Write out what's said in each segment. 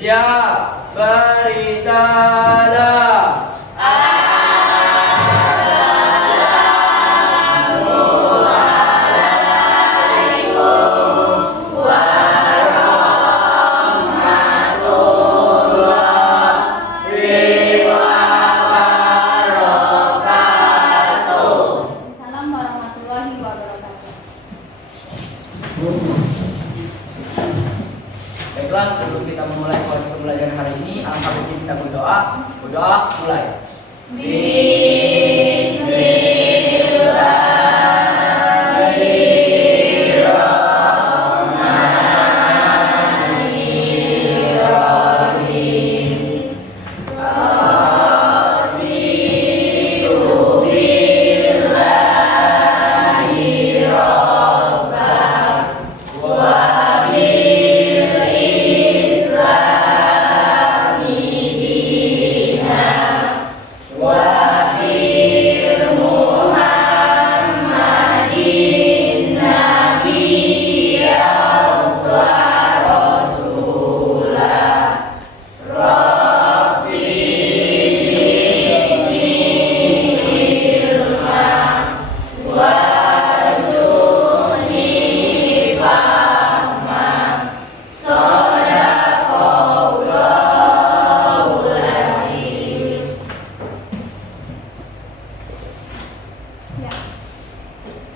Siap, berisalah. Baiklah, sebelum kita memulai proses pembelajaran hari ini, alangkah baiknya kita berdoa. Berdoa, mulai.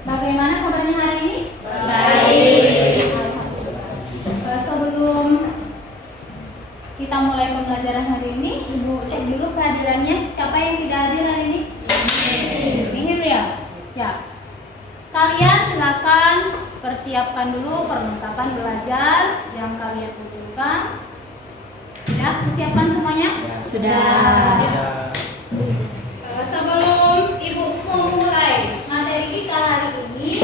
Bagaimana kabarnya hari ini? Baik. Sebelum kita mulai pembelajaran hari ini, Ibu cek dulu kehadirannya. Siapa yang tidak hadir hari ini? Ini ya? Ya. Kalian silakan persiapkan dulu perlengkapan belajar yang kalian butuhkan. Sudah persiapkan semuanya? Sudah. Sebelum Ibu memulai materi kita hari ini,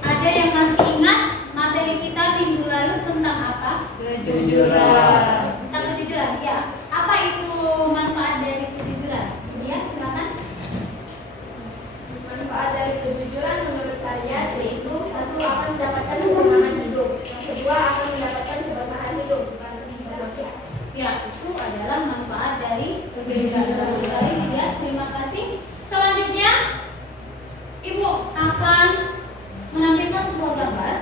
ada yang masih ingat materi kita minggu lalu tentang apa? Kejujuran. Tentang kejujuran, ya. Apa itu manfaat dari kejujuran? Ya, silakan. Manfaat dari kejujuran menurut saya yaitu satu, akan mendapatkan keberkahan hidup, yang kedua akan mendapatkan keberkahan hidup, bukan keberkahan. Ya, itu adalah manfaat dari kejujuran. Bagus sekali, ya. Terima kasih. Selanjutnya, Ibu akan menampilkan sebuah gambar.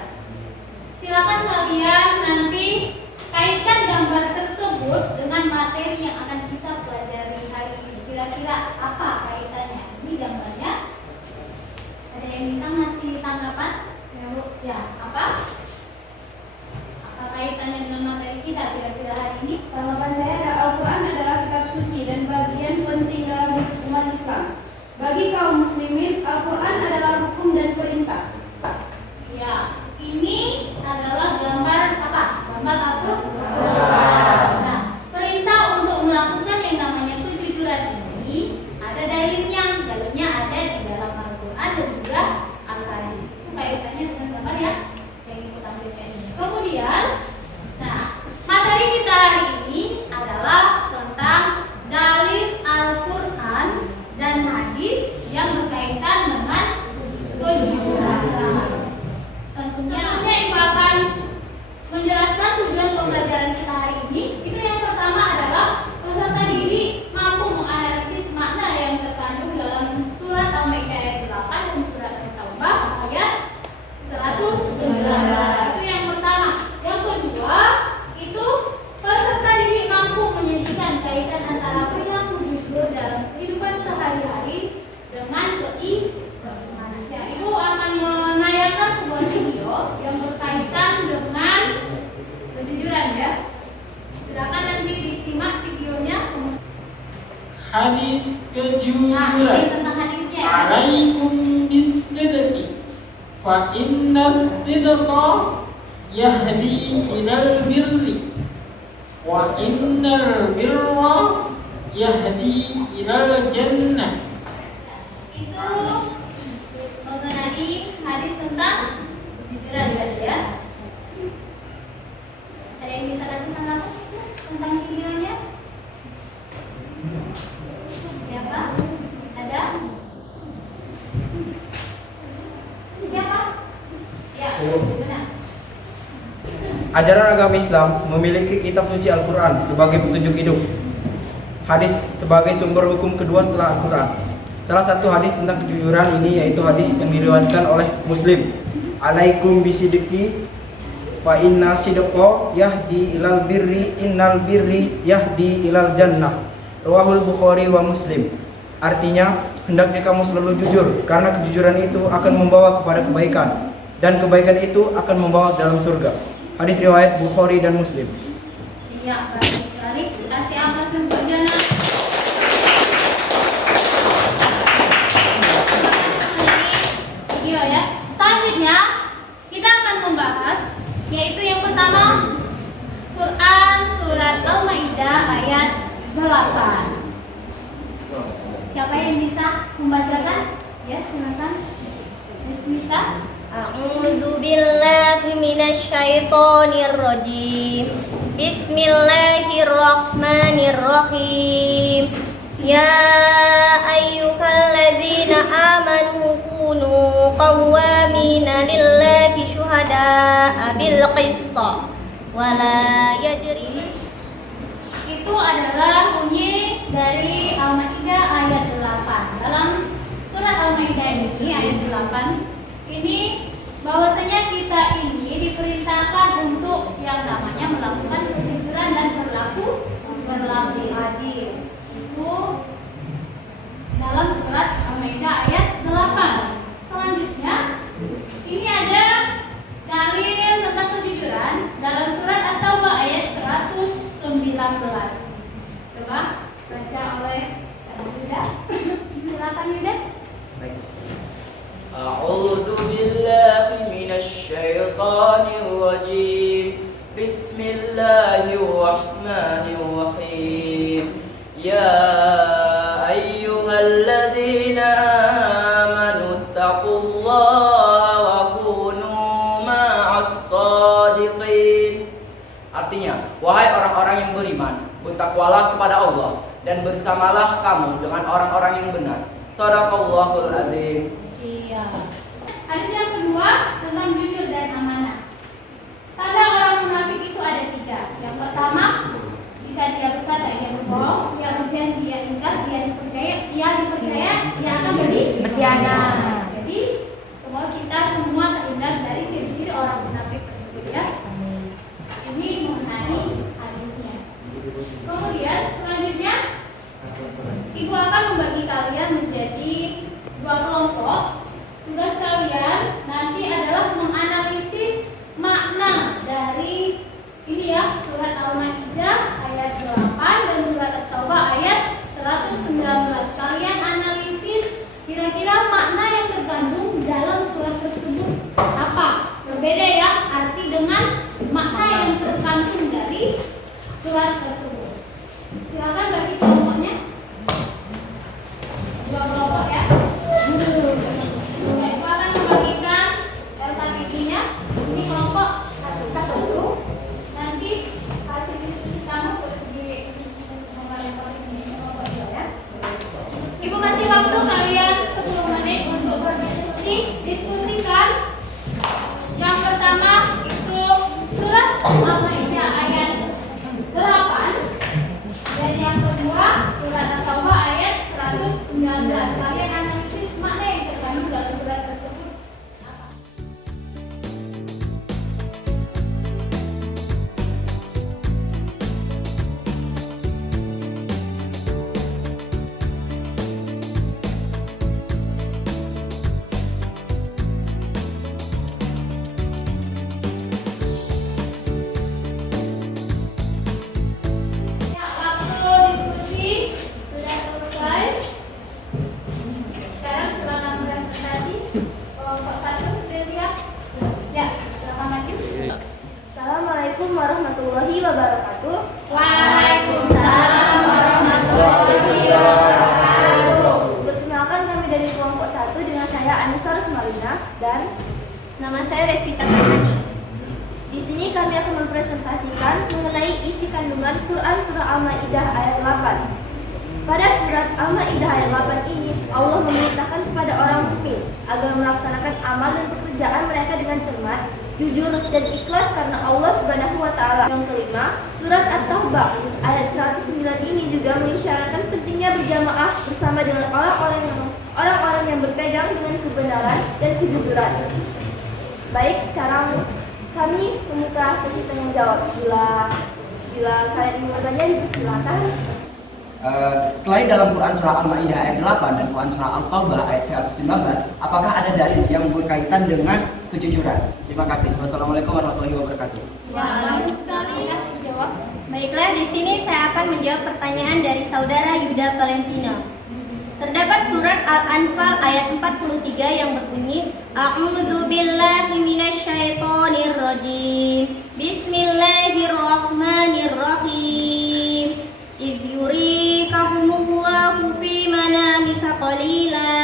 Silakan kalian nanti kaitkan gambar tersebut dengan materi yang akan kita pelajari hari ini. Kira-kira apa kaitannya? Ini gambarnya. Ada yang bisa ngasih tanggapan? Ya, apa? Apa kaitannya dengan materi kita kira-kira hari ini? Tanggapan saya adalah Al-Quran adalah kitab suci dan bagian penting dalam hidup umat Islam. Bagi kaum muslimin, Al-Quran adalah hukum dan perintah. Ya, ini adalah gambar apa? Gambar Al-Quran. Nah, perintah untuk melakukan yang namanya kejujuran ini ada dalilnya. Dalilnya ada di dalam Al-Quran dan juga Al-Hadis. Itu kaitannya dengan gambar ya yang kita tampilkan ini. Kemudian, nah, materi kita hari ini adalah tentang dalil Al-Quran dan hadis yang berkaitan dengan kejujuran. Tentunya Ibu akan menjelaskan tujuan pembelajaran kita hari ini. Itu yang pertama adalah peserta didik mampu menganalisis makna yang terkandung dalam surat Al-Maidah ayat 8 dan surat At-Taubah ayat 119. Itu yang pertama. Yang kedua, itu peserta didik mampu menyajikan kaitan antara perilaku jujur dalam kehidupan sehari-hari dengan keimanan. Ya, Ibu akan menayangkan sebuah video yang berkaitan dengan kejujuran ya. Silakan nanti disimak videonya. Hadis Nah, kejujuran. ini tentang hadisnya ya. Alaikum bisidqi fa inna sidqa yahdi ilal birri wa innal birra yahdi ilal jannah. Itu mengenai hadis tentang kejujuran ya. Ada yang bisa kasih tanggapan tentang videonya? Siapa? Ada? Siapa? Ya, benar. Ajaran agama Islam memiliki kitab suci Al-Quran sebagai petunjuk hidup. Hadis sebagai sumber hukum kedua setelah Al-Quran. Salah satu hadis tentang kejujuran ini yaitu hadis yang diriwayatkan oleh Muslim. Alaikum bisidqi fa inna sidqa yahdi ilal birri innal birri yahdi ilal jannah. Rawahul Bukhari wa Muslim. Artinya, hendaknya kamu selalu jujur karena kejujuran itu akan membawa kepada kebaikan dan kebaikan itu akan membawa dalam surga. Hadis riwayat Bukhari dan Muslim. Iya, bagus sekali. Kasih aplaus untuk Jana. Video ya. Selanjutnya kita akan membahas yaitu yang pertama Quran surat Al-Maidah ayat 8. Siapa yang bisa membacakan? Ya, silakan. Bismillah. A'udzu billahi minasyaitonir rajim. Bismillahirrahmanirrahim. Ya ayyuhalladzina amanu kunu qawwamina lillahi syuhada'a bil qist wa la yajrim. Itu adalah bunyi dari Al-Maidah ayat 8. Dalam surat Al-Maidah ini ayat 8 ini bahwasanya kita ini diperintahkan untuk yang namanya melakukan kejujuran dan berlaku adil. Itu dalam surat Al-Maidah ayat 8. Selanjutnya ini ada dalil tentang kejujuran dalam surat At-Taubah ayat 119. Coba baca oleh Yuda. Silakan Yuda. A'udzu billahi minasy syaithanir rajim. Bismillahirrahmanirrahim. Ya ayyuhalladzina amanu taqullaha wa kunu ma'as shadiqin. Artinya, wahai orang-orang yang beriman, bertakwalah kepada Allah dan bersamalah kamu dengan orang-orang yang benar. Shadaqallahul adzim. Iya. Hadis yang kedua tentang jujur dan amanah. Tanda orang munafik itu ada 3. Yang pertama, jika dia berkata ia berbohong, dia berjanji dia ingkar, dia dipercaya dia akan berkhianat. Jadi semoga kita semua terhindar dari ciri-ciri orang munafik tersebut ya. Ini mengenai hadisnya. Kemudian selanjutnya Ibu akan membagi kalian menjadi 2 kelompok. Tugas kalian nanti adalah menganalisis makna dari ini ya, surat Al-Maidah ayat 8 dan surat At-Taubah ayat 119. Kalian analisis kira-kira makna yang terkandung dalam surat tersebut apa? Berbeda ya arti dengan makna yang terkandung dari surat tersebut. Silakan bagi kelompoknya. 2 kelompok ya. Ibu akan membagikan LKPD-nya. Ini kelompok satu dulu. Nanti hasil diskusi kamu terus di kelompok 2 ya. Ibu kasih waktu kalian 10 menit untuk berdiskusi. Diskusikan. Yang pertama itu surat Al-Maidah ayat 8 dan yang kedua surat At-Taubah ayat 119. Kalian analisis makna yang terkandung dalam surat tersebut. Ya, waktu diskusi sudah selesai. Sekarang silakan presentasi. Kelompok 1 sudah siap? Ya, silakan maju. Assalamualaikum warahmatullahi wabarakatuh. Waalaikumsalam warahmatullahi wabarakatuh. Perkenalkan kami dari kelompok 1 dengan saya Anissa Rusmalina dan nama saya Resvita Kasani. Di sini kami akan mempresentasikan mengenai isi kandungan Quran surah Al-Maidah ayat 8. Pada surat Al-Maidah ayat 8 ini Allah memerintahkan kepada orang mukmin agar melaksanakan amal dan pekerjaan mereka dengan cermat jujur dan ikhlas karena Allah Subhanahu wa taala. Yang kelima, surat At-Taubah ayat 109 ini juga mengisyaratkan pentingnya berjamaah bersama dengan orang-orang yang berpegang dengan kebenaran dan kejujuran. Baik, sekarang kami membuka sesi tanya jawab. Bila kalian ingin bertanya, dipersilakan. Selain dalam Quran Surah Al-Ma'idah ayat 8 dan Quran Surah Al-Taubah ayat 119, apakah ada dalil yang berkaitan dengan kejujuran? Terima kasih. Wassalamualaikum warahmatullahi wabarakatuh. Jawab. Baiklah, di sini saya akan menjawab pertanyaan dari saudara Yuda Valentino. Terdapat surat Al-Anfal ayat 43 yang berbunyi, A'udzu billahi minasyaitonir rajim. Bismillahirrahmanirrahim. Idh yurikahumullahu fi manamika qalila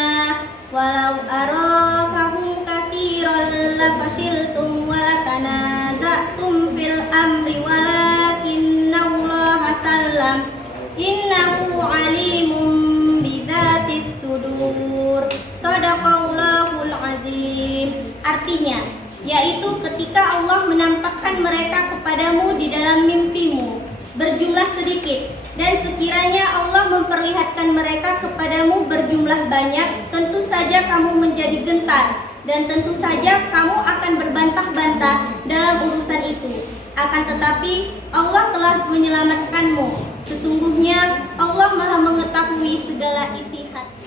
walau arakahum katsiran lafashiltum wa latanaza'tum fil amri walakinallaha sallam innahu alimun bidzatis sudur. Shadaqallahul azim. Artinya, yaitu ketika Allah menampakkan mereka kepadamu di dalam mimpimu berjumlah sedikit, dan sekiranya Allah memperlihatkan mereka kepadamu berjumlah banyak, tentu saja kamu menjadi gentar, dan tentu saja kamu akan berbantah-bantah dalam urusan itu. Akan tetapi Allah telah menyelamatkanmu. Sesungguhnya Allah Maha mengetahui segala isi hati.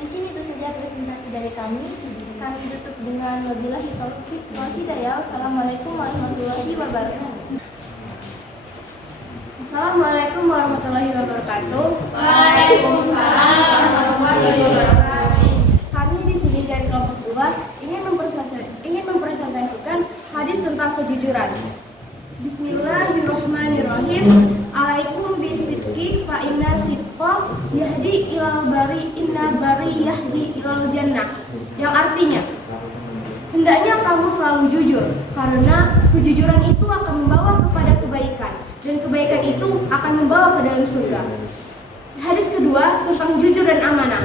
Mungkin itu saja presentasi dari kami. Kami tutup dengan wabillahi taufiq wal hidayah. Wassalamualaikum warahmatullahi wabarakatuh. Assalamualaikum warahmatullahi wabarakatuh. Waalaikumsalam warahmatullahi wabarakatuh. Kami di sini dari kelompok 2 ingin mempresentasikan hadis tentang kejujuran. Bismillahirrahmanirrahim. Alaikum bisidqi fa inna sidqa yahdi ilal bari inna bari yahdi ilal jannah. Yang artinya, hendaknya kamu selalu jujur karena kejujuran itu akan membawa kepada kebaikan dan kebaikan itu akan membawa ke dalam surga. Hadis kedua tentang jujur dan amanah.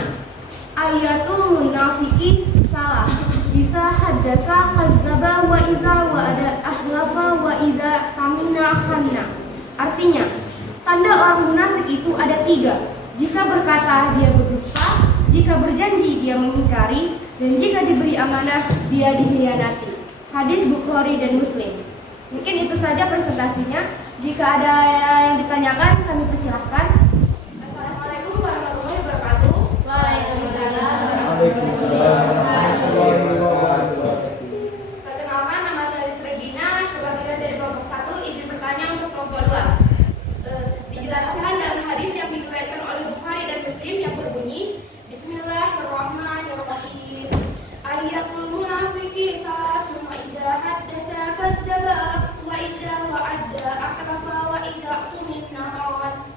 Ayatul munafiki salah. Iza haddasa kazzaba wa iza wa'ada ahlafa wa iza kamina khanna. Artinya, tanda orang munafik itu ada 3. Jika berkata dia berdusta, jika berjanji dia mengingkari, dan jika diberi amanah dia dikhianati. Hadis Bukhari dan Muslim. Mungkin itu saja presentasinya. Jika ada yang ditanyakan, kami persilahkan. Assalamualaikum warahmatullahi wabarakatuh. Waalaikumsalam. Perkenalkan, nama saya Regina. Sebagai dari kelompok 1, izin bertanya untuk kelompok 2. Dijelaskan dalam hadis yang diriwayatkan oleh Bukhari dan Muslim yang berbunyi, Bismillahirrahmanirrahim. Ayatul munafiki salasun wa iza haddasa kazzaba wa iza wa'ada akrafa wa iza tumina rawan.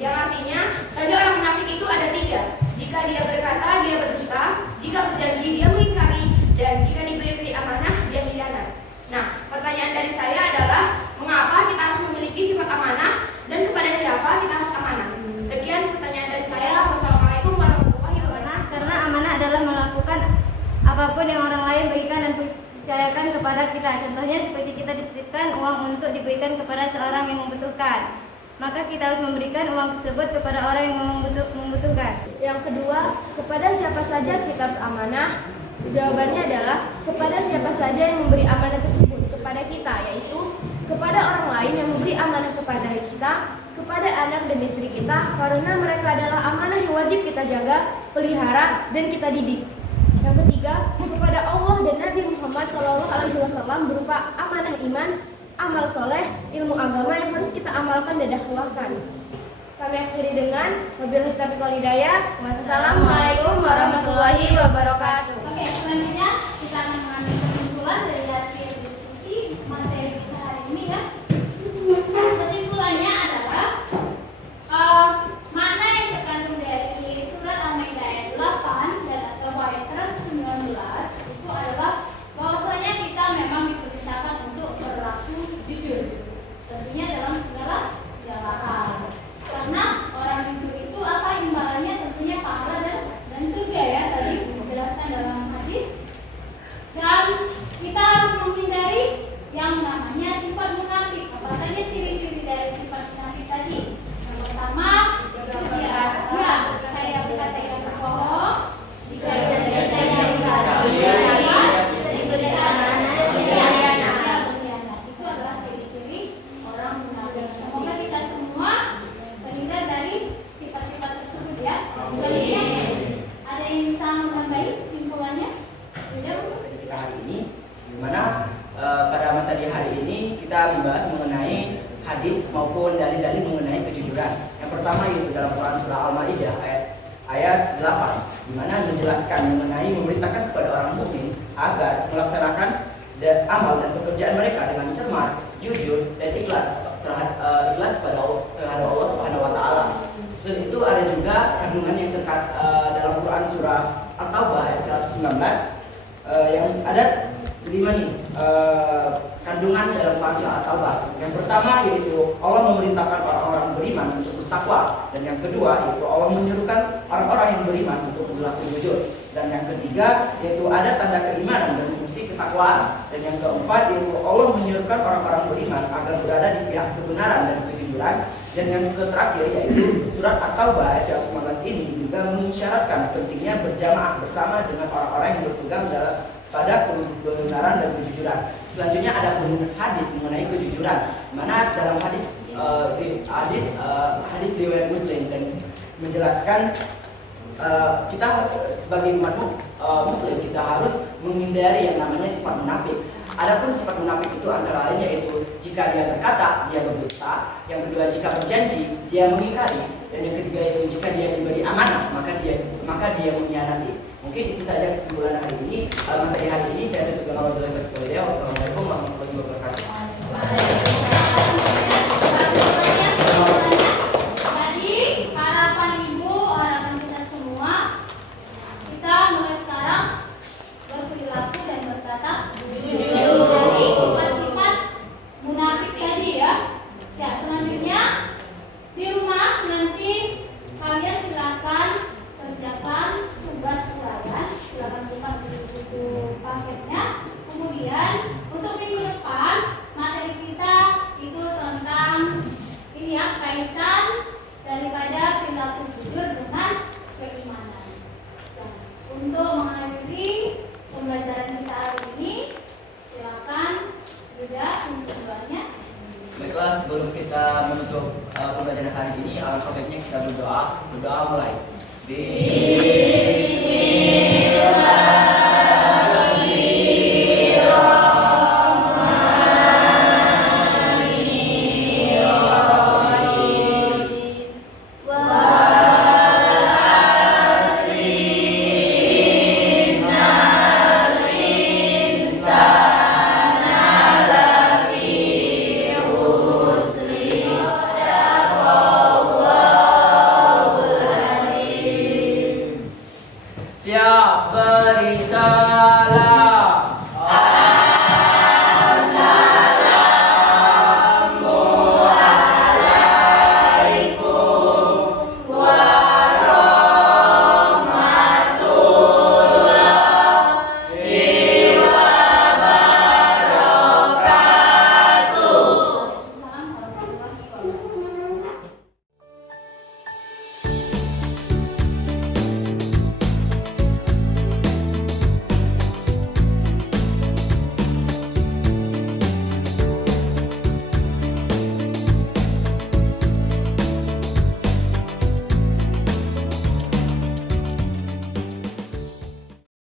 Yang artinya, tanda orang munafik itu ada 3. Jika dia berkata, dia berdusta. Jika berjanji, dia mengingkari. Dan jika diberi amanah, dia khianat. Nah, pertanyaan dari saya adalah, mengapa kita harus memiliki sifat amanah dan kepada siapa kita harus amanah? Sekian pertanyaan dari saya. Wassalamualaikum warahmatullahi wabarakatuh. Karena amanah adalah melakukan apapun yang orang lain berikan dan percayakan kepada kita. Contohnya seperti kita dititipkan uang untuk diberikan kepada seorang yang membutuhkan, maka kita harus memberikan uang tersebut kepada orang yang membutuhkan. Yang kedua, kepada siapa saja kita harus amanah? Jawabannya adalah kepada siapa saja yang memberi amanah tersebut kepada kita, yaitu kepada orang lain yang memberi amanah kepada kita, kepada anak dan istri kita, karena mereka adalah amanah yang wajib kita jaga, pelihara, dan kita didik. Yang ketiga, kepada Allah dan Nabi Muhammad SAW berupa amanah iman, amal soleh, ilmu agama yang harus kita amalkan dan dakwahkan. Kami akhiri dengan wabillahi taufiq wal hidayah. Wassalamualaikum warahmatullahi wabarakatuh. Oke, selanjutnya kita akan mengambil kesimpulan dari hasil diskusi materi kita hari ini ya. Kesimpulannya adalah makna yang terkandung dari surat Al-Maidah ayat 8 dan ayat 119 itu adalah bahwasanya kita memang diperintahkan untuk berlaku jujur, tentunya dalam segala hal. Karena orang jujur itu apa imbalannya? Tentunya pahala dan surga ya, tadi dijelaskan dalam hadis. membahas mengenai hadis maupun dalil-dalil mengenai kejujuran. Yang pertama yaitu dalam Quran surah Al-Maidah ayat 8, di mana menjelaskan mengenai memerintahkan kepada orang mukmin agar melaksanakan amal dan pekerjaan mereka dengan cermat, jujur dan ikhlas ikhlas pada Allah Subhanahu wa taala. Dan itu ada juga kandungan yang dalam Quran surah At-Taubah ayat 119 yang ada 5 nih kandungan dalam Quran surah At-Taubah. Yang pertama yaitu Allah memerintahkan orang-orang beriman untuk bertakwa, dan yang kedua yaitu Allah menyerukan orang-orang yang beriman untuk berlaku jujur, dan yang ketiga yaitu ada tanda keimanan dan bukti ketakwaan, dan yang keempat yaitu Allah menyerukan orang-orang beriman agar berada di pihak kebenaran dan kejujuran, dan yang terakhir yaitu surat At-Taubah ayat 119 ini juga mengisyaratkan pentingnya berjamaah bersama dengan orang-orang yang berpegang pada kebenaran dan kejujuran. Selanjutnya ada hadis mengenai kejujuran, mana dalam hadis riwayat Muslim dan menjelaskan kita sebagai umat Muslim kita harus menghindari yang namanya sifat munafik. Adapun sifat munafik itu antara lain yaitu jika dia berkata dia berdusta, yang kedua jika berjanji dia mengingkari, dan yang ketiga yaitu jika dia diberi amanah maka dia mengkhianati. Mungkin itu saja kesimpulan hari ini. Materi hari ini saya tutup dengan wassalamualaikum warahmatullahi wabarakatuh. Jadi harapan ibu, harapan kita semua, kita mulai sekarang berperilaku dan berkata jujur. Jadi sifat-sifat munafik tadi ya. Ya, selanjutnya di rumah nanti kalian silakan kerjakan tugas uraian, silakan buka buku paketnya. Kemudian untuk minggu depan materi kita itu tentang ini ya, kaitan daripada perilaku jujur dengan keimanan. Dan untuk mengakhiri pembelajaran kita hari ini, silakan juga untuk doanya. Baiklah, sebelum kita menutup pembelajaran hari ini, alangkah baiknya kita berdoa mulai.